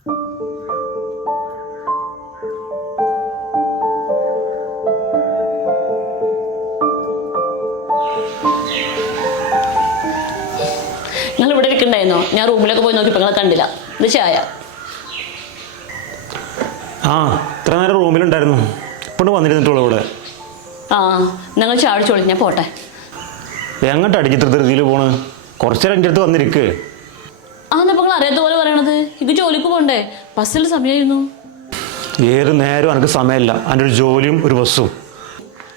നിങ്ങൾ ഇവിടെ ഇരിക്കണ്ടായിരുന്നോ? ഞാൻ റൂമിലൊക്കെ പോയി നോക്കിയപ്പോൾ നിങ്ങളെ കണ്ടില്ല. ഇത് ചായ. ആ, ഇത്ര നേരം റൂമിലുണ്ടായിരുന്നു. ഇപ്പോഴും വന്നിരുന്നിട്ടുള്ളൂ ഇവിടെ. ആ, നിങ്ങൾ ചായ അടിച്ചോളി, ഞാൻ പോട്ടെ. എങ്ങോട്ട് അടിച്ചിട്ട് ധൃതിയിൽ പോണ്? കുറച്ചേരം എൻ്റെ അടുത്ത് വന്നിരിക്ക്. ആ, എന്നാ നിങ്ങൾ അറിയാത്ത പോലെ പറയണത്? ഇത് ജോലിക്ക് പോകണ്ടേ? ബസ്സിൽ സമയമായിരുന്നു. ഏത് നേരം എനിക്ക് സമയമില്ല. എൻ്റെ ഒരു ജോലിയും ഒരു ബസ്സും.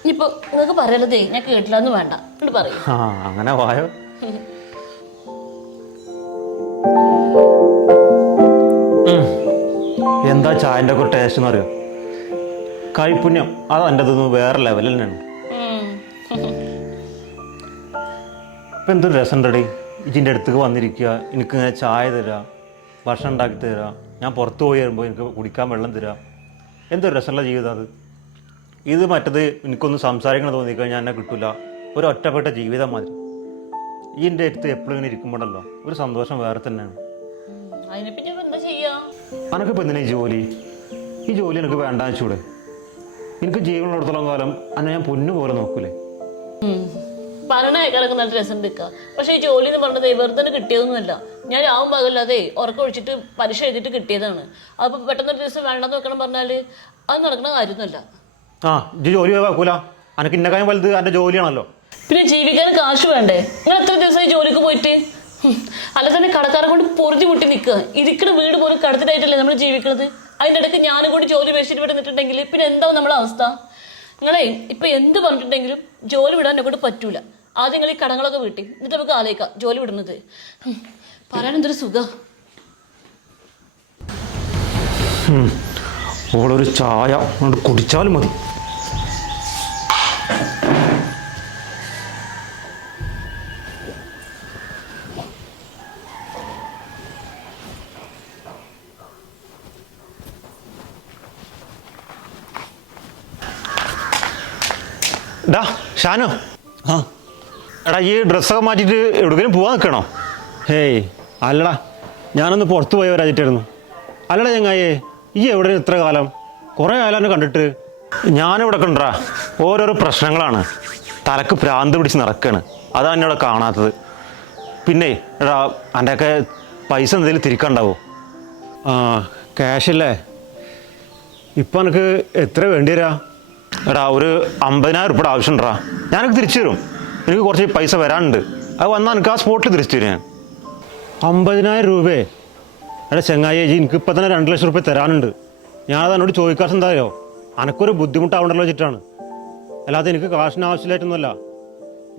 ഇനിയിപ്പോൾ നിങ്ങൾക്ക് പറയരുതേ, ഞാൻ കേട്ടില്ലെന്ന് വേണ്ട, എന്നിട്ട് പറയും. ആ, അങ്ങനെ വായോ. എന്താ ചായൻ്റെ ഒക്കെ ടേസ്റ്റ് എന്ന് അറിയോ? കൈപ്പുണ്യം അത് എൻ്റെ അതൊന്നും വേറെ ലെവലിൽ തന്നെയാണ്. ഇപ്പം എന്തൊരു രസം ഉണ്ടടി, ഇതിൻ്റെ അടുത്തേക്ക് വന്നിരിക്കുക, എനിക്ക് ഇങ്ങനെ ചായ തരാ, ഭക്ഷണം ഉണ്ടാക്കി തരാ, ഞാൻ പുറത്ത് പോയി വരുമ്പോൾ എനിക്ക് കുടിക്കാൻ വെള്ളം തരാം. എന്തൊരു രസമുള്ള ജീവിതം അത്. ഇത് മറ്റത് എനിക്കൊന്ന് സംസാരിക്കണം തോന്നിക്കഴിഞ്ഞാൽ എന്നെ കിട്ടില്ല. ഒരു ഒറ്റപ്പെട്ട ജീവിതം മാതിരി. ഇതിൻ്റെ അടുത്ത് എപ്പോഴും ഇങ്ങനെ ഇരിക്കുമ്പോഴല്ലോ ഒരു സന്തോഷം വേറെ തന്നെയാണ്. അനക്കിപ്പോൾ എന്തിനാ ഈ ജോലി? ഈ ജോലി എനിക്ക് വേണ്ടാന്ന് വെച്ചൂടെ? എനിക്ക് ജീവനുള്ളിടത്തോളം കാലം അന്നെ ഞാൻ പൊന്നു പോലെ നോക്കൂലേ? പറഞ്ഞ കേൾക്കാനൊക്കെ നല്ല രസം എടുക്കുക. പക്ഷെ ഈ ജോലി എന്ന് പറഞ്ഞത് വെറുതെ കിട്ടിയതൊന്നുമല്ല. ഞാൻ ആവും പകല്ലാതെ ഉറക്കം ഒഴിച്ചിട്ട് പരീക്ഷ എഴുതിയിട്ട് കിട്ടിയതാണ്. അപ്പോൾ പെട്ടെന്നൊരു ദിവസം വേണ്ടെന്ന് വെക്കണം പറഞ്ഞാൽ അത് നടക്കുന്ന കാര്യമൊന്നുമല്ല. ആ, ഇത് ജോലി വെക്കൂല. അനക്ക് ഇന്നക്കായും വലുത് എൻ്റെ ജോലിയാണല്ലോ. പിന്നെ ജീവിക്കാൻ കാശ് വേണ്ടേ? നിങ്ങൾ എത്ര ദിവസമായി ജോലിക്ക് പോയിട്ട്? അല്ല തന്നെ കടക്കാരെ കൊണ്ട് പൊറുതി മുട്ടി നിൽക്കുക. ഇരിക്കുന്ന വീട് പോലും കടത്തിട്ടായിട്ടല്ലേ നമ്മൾ ജീവിക്കുന്നത്. അതിൻ്റെ ഇടയ്ക്ക് ഞാനും കൂടി ജോലി മേടിച്ചിട്ട് ഇവിടെ നിന്നിട്ടുണ്ടെങ്കിൽ പിന്നെ എന്താവും നമ്മളെ അവസ്ഥ? നിങ്ങളെ ഇപ്പം എന്ത് പറഞ്ഞിട്ടുണ്ടെങ്കിലും ജോലി വിടാൻ എന്നെ കൊണ്ട് പറ്റൂല. ആദ്യം നിങ്ങൾ ഈ കടങ്ങളൊക്കെ വീട്ടി, എന്നിട്ട് നമുക്ക് ആലോചിക്കാം ജോലി വിടുന്നത്. പറയാൻ എന്തൊരു സുഖം. ഓളൊരു ചായ കൊണ്ട് കുടിച്ചാലും മതി. ഡാ ഷാനോ, ആ എടാ ഈ ഡ്രസ്സൊക്കെ മാറ്റിയിട്ട് എവിടെയെങ്കിലും പോകാൻ നിൽക്കണോ? ഹേയ് അല്ലടാ, ഞാനൊന്ന് പുറത്ത് പോയി വരാതിട്ടായിരുന്നു. അല്ലടാ ചങ്ങായേ, ഈ എവിടെ ഇത്ര കാലം? കുറേ കാലം എന്നെ കണ്ടിട്ട്. ഞാനിവിടെ കണ്ടാ ഓരോരോ പ്രശ്നങ്ങളാണ്. തലക്ക് ഭ്രാന്ത് പിടിച്ച് നടക്കുകയാണ്. അതാണ് എന്നോട് കാണാത്തത്. പിന്നെ എടാ എൻ്റെയൊക്കെ പൈസ എന്തെങ്കിലും തിരിക്കാണ്ടാവോ? ആ, ക്യാഷല്ലേ? ഇപ്പം എനിക്ക് എത്ര വേണ്ടി വരാ? എടാ ഒരു 50,000 രൂപയുടെ ആവശ്യമുണ്ടാ. ഞാനൊക്കെ തിരിച്ചു തരും. എനിക്ക് കുറച്ച് പൈസ വരാനുണ്ട്. അത് വന്നാൽ എനിക്ക് ആ സ്പോട്ടിൽ തിരിച്ചു തരും ഞാൻ. 50,000 രൂപയെ? എടാ ചങ്ങായേ, എനിക്ക് ഇപ്പം തന്നെ 2 ലക്ഷം രൂപ തരാനുണ്ട്. ഞാനത് എന്നോട് ചോദിക്കാത്ത എന്തായോ? അനക്കൊരു ബുദ്ധിമുട്ടാവണ്ടല്ലോ വെച്ചിട്ടാണ്. അല്ലാതെ എനിക്ക് കാശിന് ആവശ്യമില്ലായിട്ടൊന്നുമല്ല.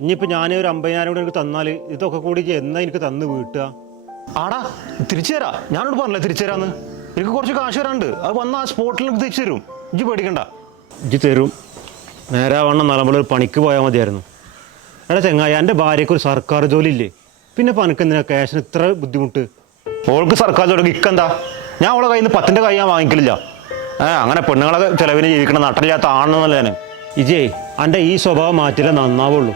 ഇനിയിപ്പോൾ ഞാൻ ഒരു 50,000 കൂടി എനിക്ക് തന്നാൽ ഇതൊക്കെ കൂടി എന്നാ എനിക്ക് തന്ന് വീട്ടുക? ആടാ തിരിച്ചു തരാം. ഞാനോട് പറഞ്ഞില്ലേ തിരിച്ചു തരാമെന്ന്. എനിക്ക് കുറച്ച് കാശ് വരാനുണ്ട്. അത് വന്നാൽ ആ സ്പോട്ടിൽ എനിക്ക് തിരിച്ചു തരും. ഇജ്ജ് പേടിക്കണ്ട. ഇജ്ജ് തരും. നേരെ വണ്ണം നമ്മളൊരു പണിക്ക് പോയാൽ മതിയായിരുന്നു. എടാ ചങ്ങായി, എൻ്റെ ഭാര്യയ്ക്ക് ഒരു സർക്കാർ ജോലി ഇല്ലേ? പിന്നെ ഇപ്പം എനിക്ക് എന്തിനാ ക്യാഷിന് ഇത്ര ബുദ്ധിമുട്ട്? ഓൾക്ക് സർക്കാർ ജോലി ഇക്കെന്താ? ഞാൻ അവളെ കയ്യിൽ നിന്ന് 10ൻ്റെ കൈ ഞാൻ വാങ്ങിക്കലില്ല. അങ്ങനെ പെണ്ണുങ്ങളെ ചിലവിന് ജീവിക്കണം നട്ടലില്ലാത്ത ആണെന്നല്ല ഞാൻ. ഇജേ, എൻ്റെ ഈ സ്വഭാവം മാറ്റില്ല നന്നാവുള്ളൂ.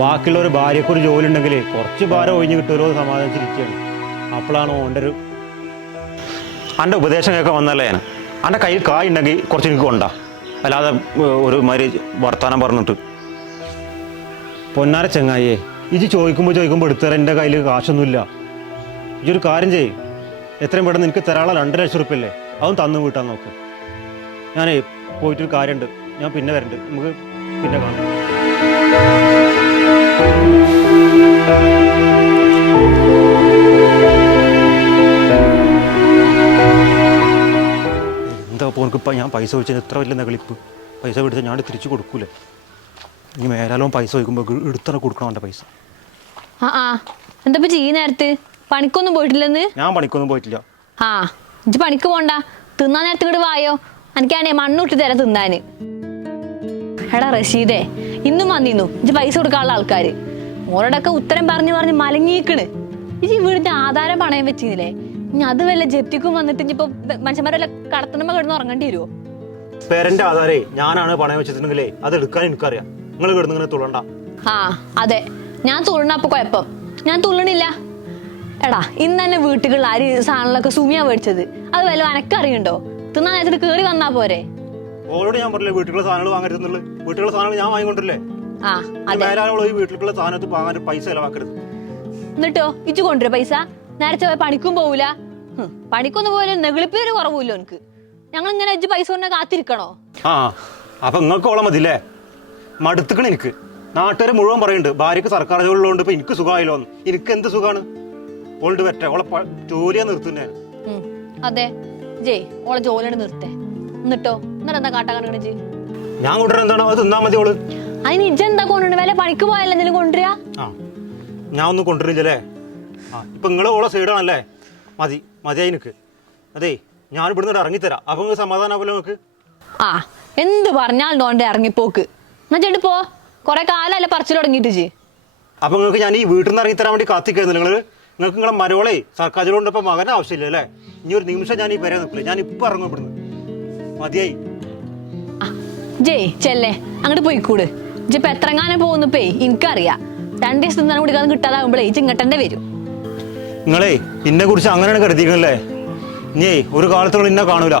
ബാക്കിയുള്ള ഒരു ഭാര്യയ്ക്കൊരു ജോലി ഉണ്ടെങ്കിൽ കുറച്ച് ഭാരം ഒഴിഞ്ഞ് കിട്ടുമല്ലോ സമാധാനിച്ചിരിക്കുകയാണ്. അപ്പോഴാണ് ഓൻ്റെ ഒരു എൻ്റെ ഉപദേശം കേൾക്കാൻ വന്നല്ലേ ഞാൻ. എൻ്റെ കയ്യിൽ കായ് ഉണ്ടെങ്കിൽ കുറച്ച് എനിക്ക് കൊണ്ടാ. അല്ലാതെ ഒരു മാതിരി വർത്താനം പറഞ്ഞിട്ട്. പൊന്നാര ചങ്ങായിയെ, ഇജ് ചോദിക്കുമ്പോൾ എടുത്തരാൻ എൻ്റെ കയ്യിൽ കാശൊന്നുമില്ല. ഇജൊരു കാര്യം ചെയ്യ്, എത്രയും പെട്ടെന്ന് എനിക്ക് തരാനുള്ള 2 ലക്ഷം റുപ്യ അല്ലേ, അതും തന്നു വീട്ടാൻ നോക്ക്. ഞാനേ പോയിട്ടൊരു കാര്യമുണ്ട്, ഞാൻ പിന്നെ വരണ്ട്. നമുക്ക് പിന്നെ കാണാം. എന്താ അപ്പോൾ എനിക്കിപ്പോൾ ഞാൻ പൈസ ചോദിച്ചാൽ എത്ര വലിയ നെകളിപ്പ്. പൈസ പിടിച്ചാൽ ഞാൻ തിരിച്ചു കൊടുക്കൂലേ? ഇനി മേലാലും പൈസ ചോദിക്കുമ്പോൾ എടുത്തന്നെ കൊടുക്കണം എൻ്റെ പൈസ. എന്താ ഈ നേരത്ത്? പണിക്കൊന്നും പോയിട്ടില്ലെന്ന്? ഞാൻ പണിക്കൊന്നും പോയിട്ടില്ല. ആ, ഇജ്ജ് പണിക്ക് പോണ്ട. തിന്നാൻ നേരത്തെ ഇങ്ങോട്ട് വായോ, എനിക്കാണേ മണ്ണുട്ടി തരാം തിന്നാന്. എടാ റഷീദേ, ഇന്നും വന്നിന്നു ഇജ്ജ് പൈസ കൊടുക്കാനുള്ള ആൾക്കാര്. ഓരോടൊക്കെ ഉത്തരം പറഞ്ഞ് മലങ്ങിയിക്കണ്. ഇജ്ജ് വീടിന്റെ ആധാരം പണയം വെച്ചില്ലേ? ഇനി അത് വല്ല ജപ്തിക്കും വന്നിട്ട് ഇനിയിപ്പോ മനുഷ്യന്മാരെ വല്ല കടത്തുമ്പോ കിടന്ന് ഉറങ്ങേണ്ടി വരുമോ? പേരന്റെ ആധാരേ ഞാനാണ് പണയം വെച്ചിട്ടുണ്ടെങ്കിലേ അത് എടുക്കാൻ എനിക്കറിയാം. നിങ്ങൾ കിടന്നിങ്ങനെ തുള്ളണ്ട. ആ അതെ, ഞാൻ തുള്ളണ അപ്പൊ കുഴപ്പം. ഞാൻ തുള്ളണില്ല. എടാ ഇന്ന് തന്നെ വീട്ടുകളിൽ അരി സാധനങ്ങളൊക്കെ സുമിയാ മേടിച്ചത്. അത് വല്ല അനക്കറിയുണ്ടോ? തിന്നാൻ നേരത്തിന് കേറി വന്നാ പോരെ? ഓളോട് ഞാൻ പറഞ്ഞില്ലേ വീട്ടിലുള്ള സാധനങ്ങൾ വാങ്ങരുതെന്നുള്ളത്. വീട്ടിലുള്ള സാധനങ്ങൾ ഞാൻ വാങ്ങിക്കൊണ്ടില്ലേ. ആ അതെ. മേലാളോട് ഈ വീട്ടിലുള്ള സാധനത്തിൽ വാങ്ങാൻ പൈസ ചെലവാക്കരുത്. എന്നിട്ടോ ഇച്ചു കൊണ്ടുവരാ പൈസ? നേരത്തെ പോയ പണിക്കും പോവൂല. പണിക്കൊന്നും പോലെ നെഗളിപ്പേര് കുറവില്ല എനിക്ക്. ഞങ്ങൾ ഇങ്ങനെ ഇജ്ജ് പൈസ കൊണ്ട് കാത്തിരിക്കണോ? ആ അപ്പൊ നിങ്ങൾക്ക് ഓളം മതില്ലേ? മടുത്തുക്കണ എനിക്ക്. നാട്ടുകാരെ മുഴുവൻ പറയുന്നുണ്ട് ഭാര്യക്ക് സർക്കാർ ജോലിയുള്ളതുകൊണ്ട് ഇപ്പൊ എനിക്ക് സുഖമായില്ലോ. എനിക്ക് എന്ത് സുഖമാണ്? ഓൾഡ് പറ്റ ഓളെ ജോലിയാ നിർത്തുന്നേ. അതെ ജയ് ഓളെ ജോലിയാണ് നിർത്തേ. എന്നിട്ടോ എന്നിട്ട് എന്താ കാട്ടാ കണക്കണിച്ച്? ഞാൻ കൊണ്ടുവരാൻ എന്താണോ അത് തിന്നാ മതി ഓള്. അതിന് ഇജ്ജ് എന്താ കൊണ്ടുവരുന്നത്? വല്ല പണിക്ക് പോയാലും എന്തെങ്കിലും കൊണ്ടുവരാ? ആ ഞാൻ ഒന്നും കൊണ്ടുവരില്ലല്ലേ. ആ ഇപ്പൊ നിങ്ങള് ഓളെ സൈഡാണല്ലേ. മതി മതിയായി എനിക്ക്. അതെ ഞാൻ ഇവിടുന്ന് ഇറങ്ങിത്തരാം. അപ്പൊ നിങ്ങൾക്ക് സമാധാനാവല്ലോ നിങ്ങൾക്ക്. ആ എന്ത് പറഞ്ഞാലും ഓന്റെ ഇറങ്ങിപ്പോക്ക്. എന്നാ ചേട്ടു പോ. കൊറേ കാലല്ലേ പറച്ചിൽ തുടങ്ങിയിട്ട്. അപ്പൊ നിങ്ങൾക്ക് ഞാൻ ഈ വീട്ടിൽ നിന്ന് ഇറങ്ങിത്തരാൻ വേണ്ടി കാത്തിക്കായിരുന്നു. നിങ്ങൾക്ക് നിങ്ങളെ മരോളെ സർക്കാർ ജോലി കൊണ്ടപ്പോ മകന് ആവശ്യമില്ല അല്ലേ? ഇനി ഒരു നിമിഷം ഞാൻ ഈ വരെ നിൽക്കില്ല. ഞാൻ ഇപ്പൊ ഇറങ്ങും ഇവിടുന്ന്. മതിയായി. ജയ് ചെല്ലേ അങ്ങോട്ട് പോയിക്കൂട്. ഇജ്ജിപ്പോ എത്രങ്ങാനും പോകുന്നപ്പേ എനിക്കറിയാം. 2 ദിവസം തന്നെ കുടിക്കാൻ കിട്ടാതാകുമ്പോഴേ ചിങ്ങട്ടന്റെ വരും. നിങ്ങളെ എന്നെ കുറിച്ച് അങ്ങനെയാണ് കരുതിയിരിക്കണല്ലേ. ഇനി ഒരു കാലത്തോളം ഇന്നെ കാണൂല.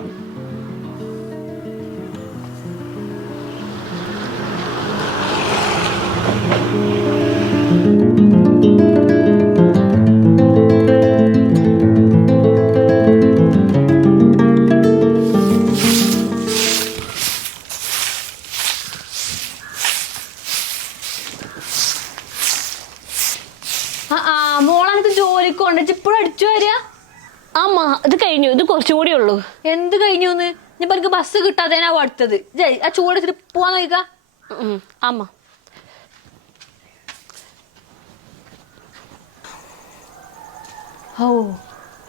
മോളെനിക്ക് ജോലിക്ക് കൊണ്ട് ഇപ്പോഴും അടിച്ചു വരിക? അമ്മ ഇത് കഴിഞ്ഞു, ഇത് കുറച്ചും കൂടി ഉള്ളൂ. എന്ത് കഴിഞ്ഞുന്ന്? ഇനിയിപ്പോ എനിക്ക് ബസ് കിട്ടാത്തതിനാവും അടുത്തത്. ജയ് ആ ചൂടെടുത്തിട്ട് പോവാൻ നോക്ക. അമ്മ ഓ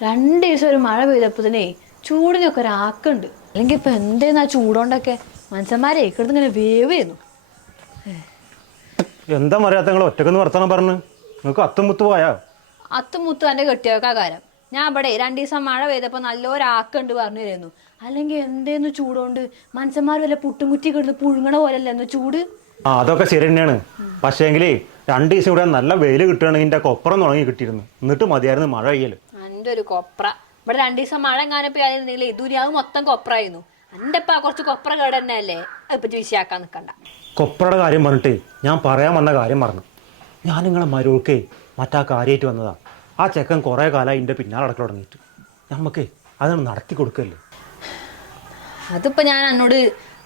2 ദിവസം ഒരു മഴ പെയ്തപ്പോഴേ ചൂടിനൊക്കെ ഒരാക്കുണ്ട്. അല്ലെങ്കിൽ ഇപ്പൊ എന്തേന്ന് ആ ചൂടോണ്ടൊക്കെ മനുഷ്യന്മാരെ കിടന്ന് ഇങ്ങനെ വേവ് ചെയ്യുന്നു. എന്താ പറയാത്ത നിങ്ങൾ ഒറ്റക്കൊന്ന് വർത്താനം പറഞ്ഞു. നിങ്ങൾക്ക് അത്തുമുത്ത് പോയാ? അത്തുമുത്തു എന്റെ കെട്ടിയൊക്കെ കാര്യം. ഞാൻ ഇവിടെ 2 ദിവസം മഴ പെയ്തപ്പോ നല്ലൊരാക്കുണ്ട് പറഞ്ഞു തരുന്നു. അല്ലെങ്കിൽ എന്തേന്ന് ചൂടോണ്ട് മനുഷ്യന്മാർ വല്ല പുട്ടും കുറ്റി കിടന്ന് പുഴുങ്ങണ പോലല്ലോ ചൂട്. ആ അതൊക്കെ ശരി തന്നെയാണ്. പക്ഷേങ്കിലേ 2 ദിവസം കൂടെ നല്ല വെയിൽ കിട്ടുകയാണെങ്കിൽ എൻ്റെ കൊപ്പറം തുടങ്ങി കിട്ടിയിരുന്നു. എന്നിട്ട് മതിയായിരുന്നു മഴ പെയ്യല്. എൻ്റെ ഒരു കൊപ്ര ഇവിടെ 2 ദിവസം മഴ എങ്ങാനും പെയ്യാതിരുന്നെങ്കിൽ ദുരിയാവ് മൊത്തം കൊപ്രായിരുന്നു. എൻ്റെ ഇപ്പൊ കുറച്ച് കൊപ്ര കേട് തന്നെ അല്ലേ. ഇപ്പൊ വിഷയാക്കാൻ നിൽക്കണ്ട. കൊപ്രയുടെ കാര്യം പറഞ്ഞിട്ട് ഞാൻ പറയാൻ വന്ന കാര്യം പറഞ്ഞു. ഞാൻ നിങ്ങളെ മരുവൾക്കേ മറ്റാ കാര്യമായിട്ട് വന്നതാ. ആ ചെക്കൻ കുറേ കാലമായി എൻ്റെ പിന്നാലെ അടക്കം തുടങ്ങിയിട്ട്. നമുക്ക് അതൊന്ന് നടത്തി കൊടുക്കല്ലേ. അതിപ്പോ ഞാൻ എന്നോട്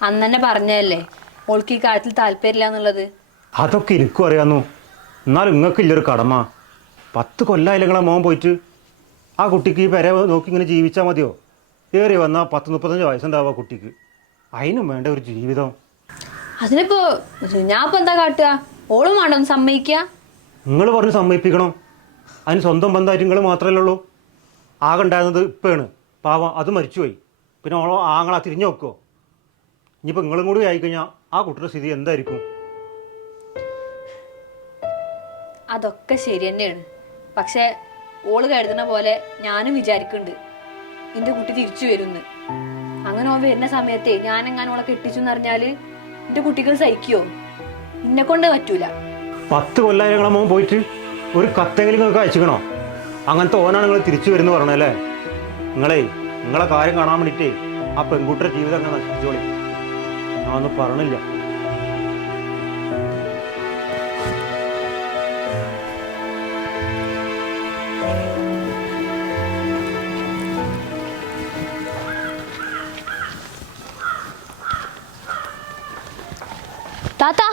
അന്ന് തന്നെ പറഞ്ഞതല്ലേ ഓൾക്ക് ഈ കാര്യത്തിൽ താല്പര്യമില്ല എന്നുള്ളത്. അതൊക്കെ എനിക്കും അറിയാന്നു. എന്നാലും നിങ്ങൾക്കില്ലൊരു കടമ. 10 കൊല്ലമായില്ല നിങ്ങളെ മോൻ പോയിട്ട്. ആ കുട്ടിക്ക് ഈ പെര നോക്കി ഇങ്ങനെ ജീവിച്ചാൽ മതിയോ? കയറി വന്നാൽ 10-35 വയസ്സുണ്ടാവുക കുട്ടിക്ക്. അതിനും വേണ്ട ഒരു ജീവിതം. അതിനിപ്പോ ഞാൻ ഇപ്പൊ എന്താ കാട്ടുക? ഓളും വേണ്ട സമ്മതിക്കുക. നിങ്ങൾ പറഞ്ഞ് സമ്മതിപ്പിക്കണം. അതിന് സ്വന്തം ബന്ധമായിട്ട് നിങ്ങൾ മാത്രമല്ലേ ഉള്ളൂ. ആകെ ഉണ്ടായിരുന്നത് ഇപ്പോഴാണ്. പാവം അത് മരിച്ചുപോയി. പിന്നെ ഓളോ ആങ്ങളാ തിരിഞ്ഞു നോക്കുമോ? ഇനിയിപ്പോൾ നിങ്ങളും കൂടി ആയിക്കഴിഞ്ഞാൽ ആ കുട്ടിയുടെ സ്ഥിതി എന്തായിരിക്കും? അതൊക്കെ ശരി തന്നെയാണ്. പക്ഷെ ഓള് കരുതുന്ന പോലെ ഞാനും വിചാരിക്കുന്നുണ്ട് എന്റെ കുട്ടി തിരിച്ചു വരുന്ന്. അങ്ങനെ ഓൻ വരുന്ന സമയത്തെ ഞാനെങ്ങാനും ഓളെ കെട്ടിച്ചു എന്ന് പറഞ്ഞാല് എന്റെ കുട്ടികൾ സഹിക്കുവോ? എന്നെ കൊണ്ട് പറ്റൂല. 10 കൊല്ലമായി നിങ്ങളെ മോൻ പോയിട്ട് ഒരു കത്തെങ്കിലും നിങ്ങൾക്ക് അയച്ചിക്കണോ? അങ്ങനത്തെ ഓനാണ് നിങ്ങൾ തിരിച്ചു വരുന്നു പറഞ്ഞല്ലേ. നിങ്ങളെ കാര്യം കാണാൻ വേണ്ടിയിട്ടേ ആ പെൺകുട്ടിയുടെ ജീവിതം അങ്ങനെ നശിപ്പിച്ചോളി. ഞാൻ ഒന്നും പറഞ്ഞില്ല. താത്ത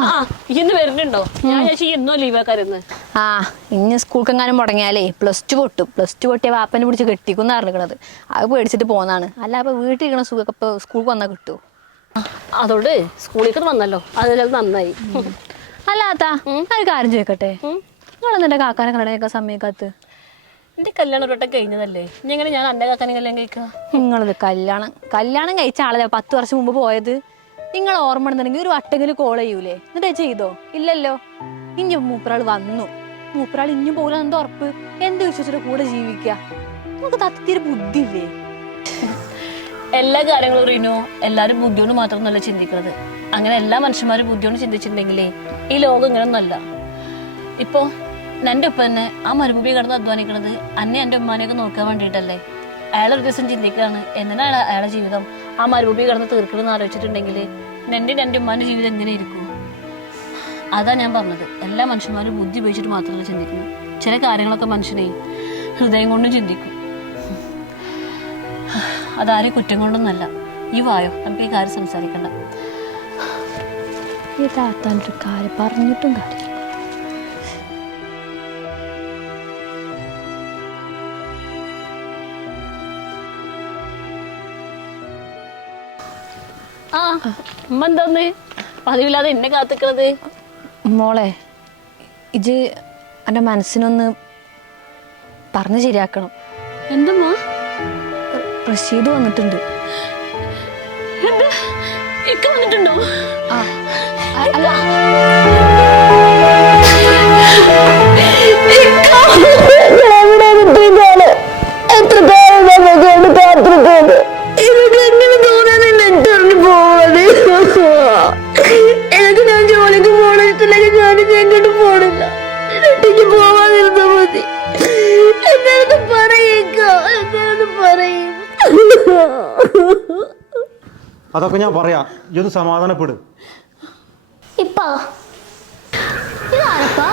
ആ ഇന്ന് വരുന്നുണ്ടോ? ഞാൻ ചേച്ചി എന്നോ ലീവാക്കാരുന്ന്. ആ ഇനി സ്കൂൾക്ക് എങ്ങാനും മുടങ്ങിയാലേ +2 പൊട്ടും. +2 പൊട്ടിയ വാപ്പനെ പിടിച്ച് കെട്ടിക്കുന്ന അറിഞ്ഞിക്കണത്. അത് പേടിച്ചിട്ട് പോന്നാണ്. അല്ല അപ്പൊ വീട്ടിലിരിക്കണ സുഖമൊക്കെ ഇപ്പൊ സ്കൂൾക്ക് വന്നാൽ കിട്ടുമോ? അതുകൊണ്ട് സ്കൂളിലേക്ക് വന്നല്ലോ, അതെല്ലാം നന്നായി. അല്ല താത്ത ഒരു കാര്യം ചോദിക്കട്ടെ, നിങ്ങളെന്നെ കാക്കാനെ കല്യാണം സമ്മതിക്കാത്ത? എന്റെ കല്യാണം ഒരു വട്ടം കഴിഞ്ഞതല്ലേ, ഇനി എങ്ങനെ ഞാൻ അന്റെ കാക്കാനെ കല്യാണം കഴിക്കുക? നിങ്ങളത് കല്യാണം കഴിച്ച ആളല്ലേ 10 വർഷം മുമ്പ് പോയത്. നിങ്ങൾ ഓർമ്മ ഉണ്ടെന്നുണ്ടെങ്കിൽ ഒരു വട്ടെങ്കിലും കോൾ ചെയ്യൂലേ? എന്നിട്ട് ചെയ്തോ? ഇല്ലല്ലോ. ഇനി മൂപ്പരാൾ വന്നു, മൂപ്പരാൾ ഇനിയും പോകില്ല എന്താ ഉറപ്പ്? എന്ത് വിശ്വസിച്ചിട്ട് കൂടെ ജീവിക്കുക? നമുക്ക് തത്തിരി ബുദ്ധിയില്ലേ? എല്ലാ കാര്യങ്ങളും റിനു എല്ലാരും ബുദ്ധിയോട് മാത്രമൊന്നുമല്ല ചിന്തിക്കുന്നത്. അങ്ങനെ എല്ലാ മനുഷ്യന്മാരും ബുദ്ധിയോട് ചിന്തിച്ചിട്ടുണ്ടെങ്കിലേ ഈ ലോകം ഇങ്ങനൊന്നല്ല. ഇപ്പൊ എൻ്റെ ഉപ്പ തന്നെ ആ മരുഭൂമി കിടന്ന് അധ്വാനിക്കണത് അന്നെ എൻ്റെ ഉമ്മാനെയൊക്കെ നോക്കാൻ വേണ്ടിയിട്ടല്ലേ. അയാളൊരു ദിവസം ചിന്തിക്കുകയാണ് എന്തിനാണ് അയാളുടെ ജീവിതം ആ മരുഭൂമി കിടന്ന് തീർക്കണമെന്ന് ആലോചിച്ചിട്ടുണ്ടെങ്കിൽ എൻ്റെ ഉമ്മാൻ്റെ ജീവിതം എങ്ങനെ ഇരിക്കും? അതാ ഞാൻ പറഞ്ഞത്, എല്ലാ മനുഷ്യന്മാരും ബുദ്ധി ഉപയോഗിച്ചിട്ട് മാത്രമല്ല ചിന്തിക്കുന്നു. ചില കാര്യങ്ങളൊക്കെ മനുഷ്യനെ ഹൃദയം കൊണ്ടും ചിന്തിക്കും. അതാരും കുറ്റം കൊണ്ടൊന്നല്ല. ഈ വായോ, നമുക്ക് ഈ കാര്യം സംസാരിക്കണ്ട. ഈ താത്താൻ്റെ കാര്യം പറഞ്ഞിട്ടും കാര്യമില്ല. ആ ഉമ്മ എന്താന്ന് പതിവില്ലാതെ എന്നെ കാത്തിക്കണത്? മോളെ, ഇജ് എൻ്റെ മനസ്സിനൊന്ന് പറഞ്ഞ് ശരിയാക്കണം. എന്തുമ്മ? റഷീദ് വന്നിട്ടുണ്ട്. എന്താ ഇക്ക വന്നിട്ടുണ്ടോ? അല്ല, എനിക്ക് ഞാൻ ജോലിക്ക് പോണില്ലെങ്കിൽ ഞാൻ എങ്ങോട്ട് പോണില്ല. എനിക്ക് പോവാതിരുന്ന മതി. എന്താണെന്ന് പറയും. അതൊക്കെ ഞാൻ പറയാം, ഇതൊന്ന് സമാധാനപ്പെടും. ഇപ്പാ ഇതാരപ്പാ?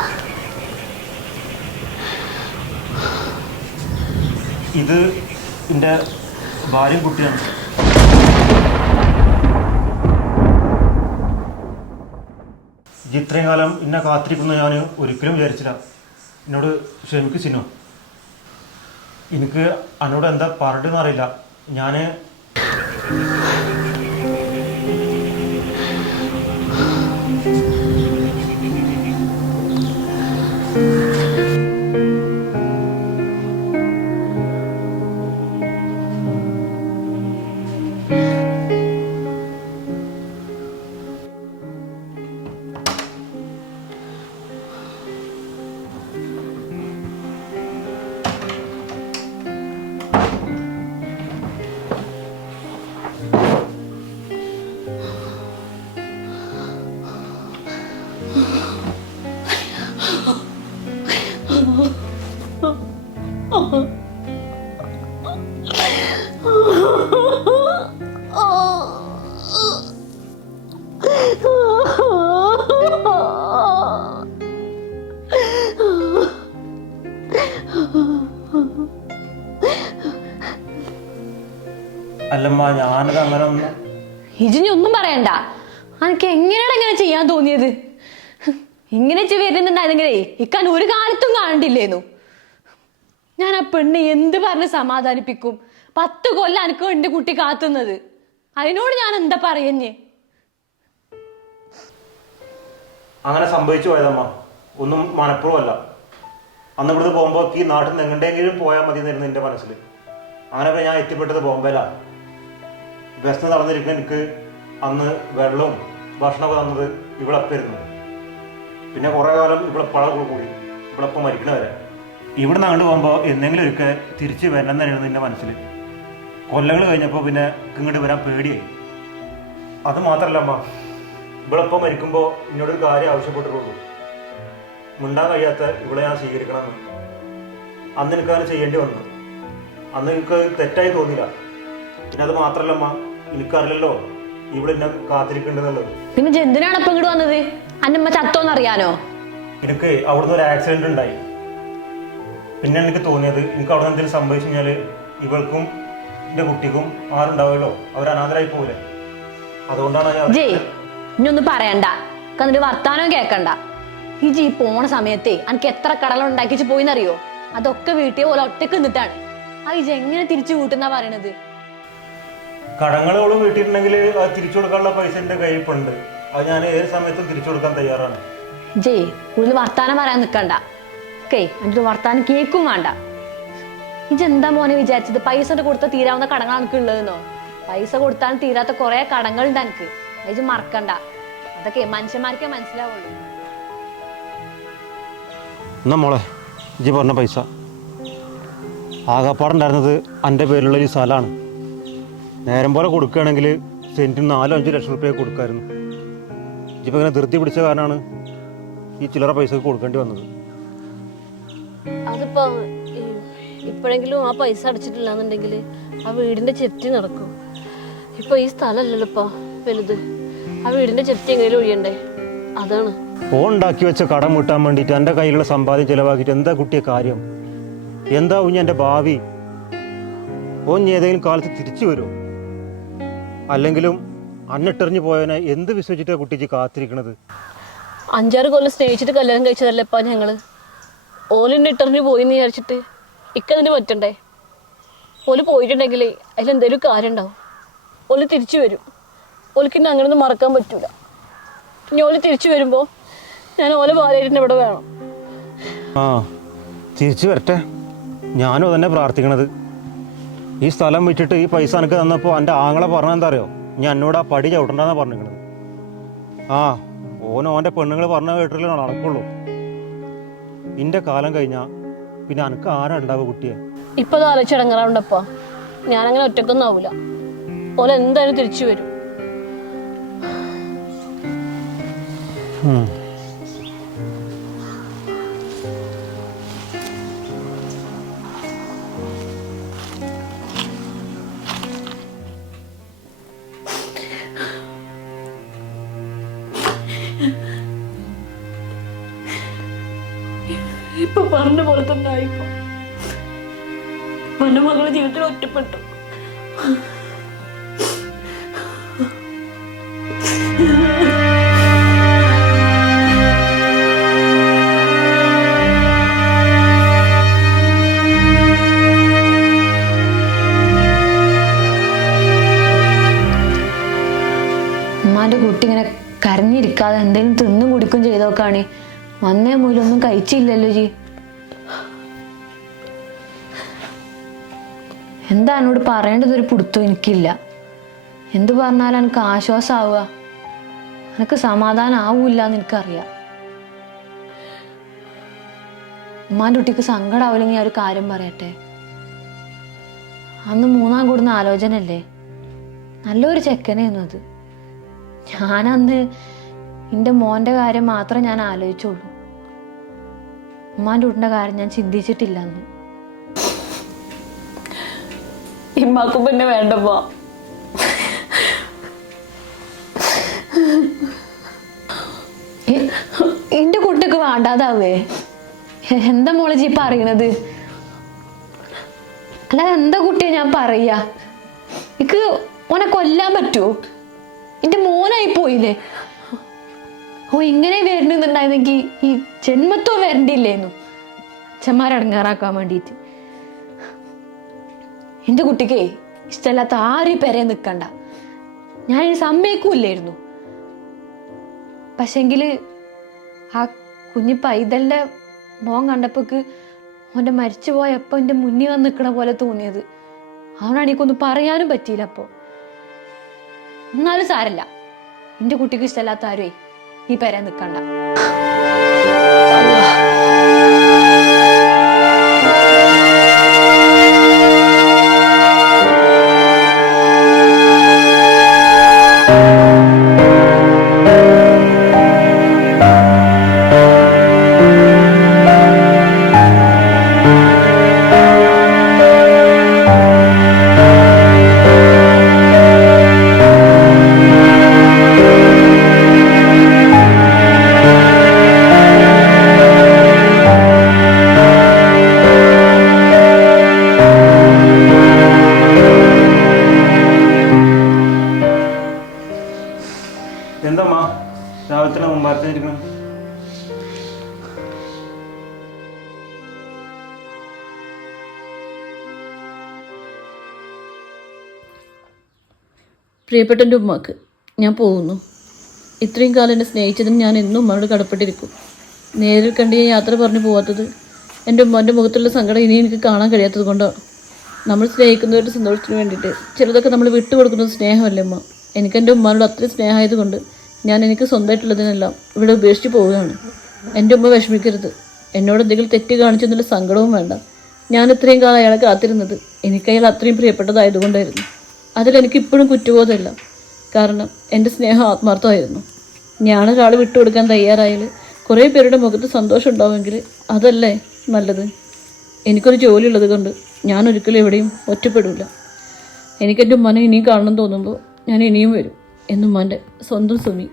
ഇത് എൻ്റെ ഭാര്യയും കുട്ടിയാണ്. ഇത്രയും കാലം എന്നെ കാത്തിരിക്കുന്ന ഞാൻ ഒരിക്കലും വിചാരിച്ചില്ല. എന്നോട് ക്ഷമിക്ക് സിനു. എനിക്ക് എന്നോട് എന്താ പറഞ്ഞതെന്ന് അറിയില്ല. ഞാൻ അല്ലമ്മ, ഞാനത് അങ്ങനെ ഒന്നും. ഇജിനി ഒന്നും പറയണ്ട. എനിക്ക് എങ്ങനെയാണ് ഇങ്ങനെ ചെയ്യാൻ തോന്നിയത്? ഇങ്ങനെ വരുന്നുണ്ടായിരുന്നെങ്കിലേ ഇക്കാൻ ഒരു കാലത്തും കാണണ്ടില്ലേന്നു. ഞാൻ ആ പെണ്ണ് എന്ത് പറഞ്ഞ് സമാധാനിപ്പിക്കും? 10 കൊല്ലം എനിക്ക് എൻ്റെ കുട്ടി കാത്തുന്നത്. അതിനോട് ഞാൻ എന്താ പറയുന്നേ? അങ്ങനെ സംഭവിച്ചു പോയതമ്മ, ഒന്നും മനഃപൂർവ്വമല്ല. അന്ന് ഇവിടുന്ന് പോകുമ്പോൾ ഈ നാട്ടിൽ നിന്ന് എങ്ങോട്ടെങ്കിലും പോയാൽ മതി എന്നായിരുന്നു എൻ്റെ മനസ്സിൽ. അങ്ങനെയൊക്കെ ഞാൻ എത്തിപ്പെട്ടത് ബോംബെയിലാണ്. ബസ് നടന്നിരിക്കുന്ന എനിക്ക് അന്ന് വെള്ളവും ഭക്ഷണമൊക്കെ തന്നത് ഇവിടെ അപ്പായിരുന്നു. പിന്നെ കുറേ കാലം ഇവിടെ പഴം കൂടി ഇവിടെ ഇപ്പം മരിക്കണ വരെ. ഇവിടെ നിന്ന് അങ്ങോട്ട് പോകുമ്പോൾ എന്തെങ്കിലും ഒരിക്കൽ തിരിച്ച് വരണം തന്നെയായിരുന്നു എൻ്റെ മനസ്സിൽ. കൊല്ലങ്ങൾ കഴിഞ്ഞപ്പോൾ പിന്നെ ഇങ്ങോട്ട് വരാൻ പേടിയായി. അത് മാത്രമല്ല അമ്മ, ഇവിടെ ഇപ്പം മരിക്കുമ്പോൾ എന്നോടൊരു കാര്യം ആവശ്യപ്പെട്ടിട്ടുള്ളൂ. മിണ്ടാൻ കഴിയാത്ത ഇവിടെ ഞാൻ സ്വീകരിക്കണമെന്ന്. അന്ന് എനിക്കങ്ങനെ ചെയ്യേണ്ടി വന്നു. അന്ന് എനിക്ക് തെറ്റായി തോന്നില്ല. പിന്നെ അത് മാത്രമല്ല അമ്മ, എനിക്കറിയില്ലല്ലോ ഇവിടെ എന്നെ കാത്തിരിക്കേണ്ടതുള്ളത്. പിന്നെ എന്തിനാണ് ഇപ്പൊ ഇങ്ങോട്ട് വന്നത്? അന്നമ്മ ചത്തോന്നറിയാനോ? എനിക്ക് അവിടുന്ന് ഒരു ആക്സിഡന്റ് ഉണ്ടായി. പിന്നെ എനിക്ക് തോന്നിയത് എനിക്ക് അവിടെ എന്തെങ്കിലും സംഭവിച്ചു കഴിഞ്ഞാൽ ഇവൾക്കും എൻ്റെ കുട്ടിക്കും ആരുണ്ടാവുമല്ലോ, അവർ അനാഥരായി പോകില്ലേ. അതുകൊണ്ടാണ് ഞാൻ ഇനിയൊന്നും പറയണ്ട, എന്നിട്ട് വർത്താനം കേൾക്കണ്ട. ഇജി പോണ സമയത്തെ എനിക്ക് എത്ര കടലുണ്ടാക്കിച്ച് പോയിന്നറിയോ? അതൊക്കെ വീട്ടിൽ പോലെ ഒറ്റക്ക് നിന്നിട്ടാണ്. ആ ഇജ് എങ്ങനെ തിരിച്ചു കൂട്ടുന്നാ പറയണത്? കടങ്ങളോട് വീട്ടിട്ടുണ്ടെങ്കിൽ അത് തിരിച്ചു കൊടുക്കാനുള്ള പൈസ എൻ്റെ കയ്യിലുണ്ട്. അത് ഞാൻ ഏത് സമയത്തും തിരിച്ചു കൊടുക്കാൻ തയ്യാറാണ്. ജയ് കൂടുതൽ വർത്താനം പറയാൻ നിൽക്കണ്ട. ഓക്കേ, എന്നിട്ട് വർത്താനം കേൾക്കും വേണ്ട. ഇജെന്താ മോനെ വിചാരിച്ചത്? പൈസ കൊടുത്താൽ തീരാവുന്ന കടങ്ങളാണ് എനിക്ക് ഉള്ളതെന്നോ? പൈസ കൊടുത്താലും തീരാത്ത കുറെ കടങ്ങളുണ്ട് എനിക്ക്. അത് മറക്കണ്ട. അതൊക്കെ മനുഷ്യന്മാർക്കേ മനസ്സിലാവുള്ളൂ. എന്നാ മോളെ, ഇജ്ജ് പറഞ്ഞ പൈസ ആകപ്പാടുണ്ടായിരുന്നത് എൻ്റെ പേരിലുള്ള ഒരു സ്ഥലമാണ്. നേരം പോലെ കൊടുക്കുകയാണെങ്കിൽ സെൻറ്റിന് 4-5 ലക്ഷം റുപ്യ കൊടുക്കായിരുന്നു. ഇപ്പം ഇങ്ങനെ ധൃതി പിടിച്ച കാരണമാണ് ഈ ചില്ലറ പൈസ കൊടുക്കേണ്ടി വന്നത്. ഇപ്പൊ ഇപ്പോഴെങ്കിലും ആ പൈസ അടച്ചിട്ടില്ല എന്നുണ്ടെങ്കിൽ ആ വീടിന്റെ ചെത്തി നടക്കും. ഇപ്പൊ ഈ സ്ഥലമല്ലല്ലോ ഇപ്പൊ വലുത്. ആ വീടിന്റെ ചെത്തി എങ്ങനെയും ഒഴിയണ്ടേ, അതാണ്. ഓൻ ഉണ്ടാക്കി വെച്ച കടം വീട്ടാൻ വേണ്ടിയിട്ട് എൻ്റെ കയ്യിലുള്ള സമ്പാദ്യം ചിലവാക്കിയിട്ട് എന്താ കുട്ടിയെ കാര്യം? എന്താ കുഞ്ഞ് എൻ്റെ ഭാവി? ഓൻ ഏതെങ്കിലും കാലത്ത് തിരിച്ചു വരുമോ? അല്ലെങ്കിലും അന്നിട്ടെറിഞ്ഞു പോയവനെ എന്ത് വിശ്വസിച്ചിട്ടാണ് കുട്ടിക്ക് കാത്തിരിക്കണത്? 5-6 കൊല്ലം സ്നേഹിച്ചിട്ട് കല്യാണം കഴിച്ചതല്ലേ ഇപ്പൊ ഞങ്ങള്. ഓലിന്നെ ഇട്ടെറിഞ്ഞു പോയിന്ന് വിചാരിച്ചിട്ട് ഇക്കതിന് പറ്റണ്ടേ? ഓല് പോയിട്ടുണ്ടെങ്കിലേ അതിലെന്തെങ്കിലും കാര്യം ഉണ്ടാവും. ഓല് തിരിച്ചു വരും. ഓലിക്കിന്നെ അങ്ങനെയൊന്നും മറക്കാൻ പറ്റൂല. ഇനി ഓല് തിരിച്ചു വരുമ്പോ ഞാൻ ഓലെ ഭാര്യയായിട്ട് ഇവിടെ വേണം. ആ, തിരിച്ചു വരട്ടെ. ഞാനും തന്നെ പ്രാർത്ഥിക്കണത്. ഈ സ്ഥലം വിറ്റിട്ട് ഈ പൈസ എനിക്ക് തന്നപ്പോൾ എൻ്റെ ആങ്ങളെ പറഞ്ഞെന്താ അറിയോ? ഞാൻ എന്നോട് ആ പടി ചവിട്ടണ്ടെന്നാണ് പറഞ്ഞിരിക്കണത്. ആ, ഓൻ്റെ പെണ്ണുങ്ങൾ പറഞ്ഞ കേട്ടില്ലേ നടക്കുള്ളൂ. എൻ്റെ കാലം കഴിഞ്ഞാൽ പിന്നെ എനിക്ക് ആരാ ഉണ്ടാവുക കുട്ടിയെ? ഇപ്പൊ അത് ആലോചിച്ചിടങ്ങാറുണ്ടപ്പാ. ഞാനങ്ങനെ ഒറ്റക്കൊന്നും ആവൂല. ഓല എന്തായാലും തിരിച്ചു വരും. ഇപ്പൊ പറഞ്ഞ പോലെ തന്നെ ആയിപ്പോ എന്റെ മകളുടെ ജീവിതത്തിൽ ഒറ്റപ്പെട്ടു. ഉമ്മാന്റെ കുട്ടി ഇങ്ങനെ കരഞ്ഞിരിക്കാതെ എന്തെങ്കിലും തിന്നും കുടിക്കും ചെയ്തോക്കാണ്. വന്നേ മൂലൊന്നും കഴിച്ചില്ലല്ലോ ജി. എന്താ എന്നോട് പറയേണ്ടതൊരു പിടുത്തം എനിക്കില്ല. എന്ത് പറഞ്ഞാലും എനിക്ക് ആശ്വാസമാവുക, എനിക്ക് സമാധാനം ആവൂല്ല എന്ന് എനിക്കറിയാം. ഉമ്മാൻ്റെ കുട്ടിക്ക് സങ്കടമാവില്ലെങ്കിൽ ഞാൻ ഒരു കാര്യം പറയട്ടെ. അന്ന് 3-ാം കൂടുന്ന ആലോചനയല്ലേ, നല്ലൊരു ചെക്കനായിരുന്നു അത്. ഞാനന്ന് എൻ്റെ മോൻ്റെ കാര്യം മാത്രമേ ഞാൻ ആലോചിച്ചുള്ളൂ. ഉമ്മാൻ്റെ കുട്ടിൻ്റെ കാര്യം ഞാൻ ചിന്തിച്ചിട്ടില്ല അന്ന്. ഇമ്മാക്കും പിന്നെ വേണ്ടപ്പോ. എന്റെ കുട്ടിക്ക് വേണ്ടാതാവേ? എന്താ മോളെ ജി പറയണത്? അല്ല, എന്താ കുട്ടിയെ ഞാൻ പറയാ? എനിക്ക് ഓനെ കൊല്ലാൻ പറ്റുമോ? എന്റെ മോനായി പോയില്ലേ? ഓ, ഇങ്ങനെ വരണമെന്നുണ്ടായിരുന്നെങ്കിൽ ഈ ജന്മത്തോ വരണ്ടില്ലേന്നു അച്ഛന്മാരടങ്ങാറാക്കാൻ വേണ്ടിയിട്ട്. എൻ്റെ കുട്ടിക്കേ ഇഷ്ടമല്ലാത്ത ആരും പെരെ നിൽക്കണ്ട, ഞാൻ സമ്മതിക്കൂല്ലായിരുന്നു. പക്ഷെങ്കില് ആ കുഞ്ഞു പൈതലിന്റെ മോൻ കണ്ടപ്പോക്ക് ഓൻ്റെ മരിച്ചു പോയപ്പോൾ എൻ്റെ മുന്നിൽ വന്ന് നിൽക്കണ പോലെ തോന്നിയത്. അവനാണ് എനിക്കൊന്നും പറയാനും പറ്റിയില്ല. അപ്പോൾ എന്നാലും സാരല്ല, എൻ്റെ കുട്ടിക്ക് ഇഷ്ടമല്ലാത്ത ആരുവേ ഈ പെരെ നിൽക്കണ്ട. എന്താ രാവിലത്തെ മുമ്പാർത്തിരിക്കണം? പ്രിയപ്പെട്ട എൻ്റെ ഉമ്മാക്ക് ഞാൻ പോകുന്നു. ഇത്രയും കാലം എന്നെ സ്നേഹിച്ചതിന് ഞാൻ എന്നും ഉമ്മയോട് കടപ്പെട്ടിരിക്കും. നേരിൽ കണ്ട് ഞാൻ യാത്ര പറഞ്ഞു പോകാത്തത് എൻ്റെ ഉമ്മാൻ്റെ മുഖത്തുള്ള സങ്കടം ഇനി എനിക്ക് കാണാൻ കഴിയാത്തത് കൊണ്ടാണ്. നമ്മൾ സ്നേഹിക്കുന്നവരുടെ സന്തോഷത്തിന് വേണ്ടിയിട്ട് ചിലതൊക്കെ നമ്മൾ വിട്ടുകൊടുക്കുന്നത് സ്നേഹമല്ലേ അമ്മ. എനിക്ക് എൻ്റെ ഉമ്മാനോട് അത്രയും സ്നേഹമായതുകൊണ്ട് ഞാൻ എനിക്ക് സ്വന്തമായിട്ടുള്ളതിനെല്ലാം ഇവിടെ ഉപേക്ഷിച്ച് പോവുകയാണ്. എൻ്റെ ഉമ്മ വിഷമിക്കരുത്. എന്നോട് എന്തെങ്കിലും തെറ്റ് കാണിച്ചെന്നുള്ള സങ്കടവും വേണ്ട. ഞാൻ ഇത്രയും കാലം അയാളെ കാത്തിരുന്നത് എനിക്ക് അയാൾ അത്രയും പ്രിയപ്പെട്ടതായതുകൊണ്ടായിരുന്നു. അതിലെനിക്കിപ്പോഴും കുറ്റബോധമില്ല. കാരണം എൻ്റെ സ്നേഹം ആത്മാർത്ഥമായിരുന്നു. ഞാനൊരാൾ വിട്ടുകൊടുക്കാൻ തയ്യാറായാൽ കുറേ പേരുടെ മുഖത്ത് സന്തോഷം ഉണ്ടാവുമെങ്കിൽ അതല്ലേ നല്ലത്. എനിക്കൊരു ജോലി ഉള്ളത് കൊണ്ട് ഞാൻ ഒരിക്കലും എവിടെയും ഒറ്റപ്പെടില്ല. എനിക്കെൻ്റെ ഉമ്മാനെ ഇനിയും കാണണം തോന്നുമ്പോൾ ഞാൻ ഇനിയും വരും. എന്നുമ്മാൻ്റെ സ്വന്തം സുമി.